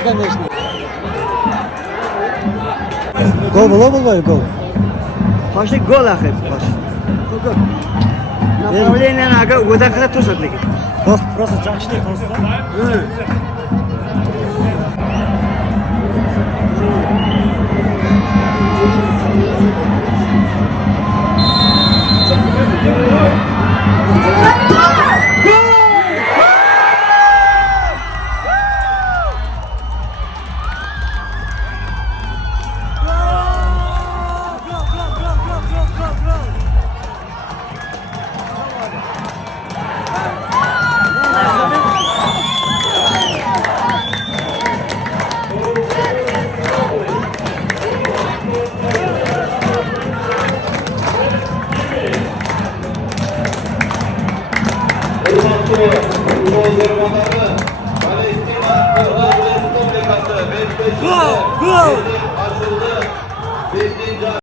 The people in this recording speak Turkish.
просто, конечно. Gol было, gol. Пошли гол ахи. Гол. Направление ага ода кара тосат lekin. Просто жақшылай тоста. Gol! Gol!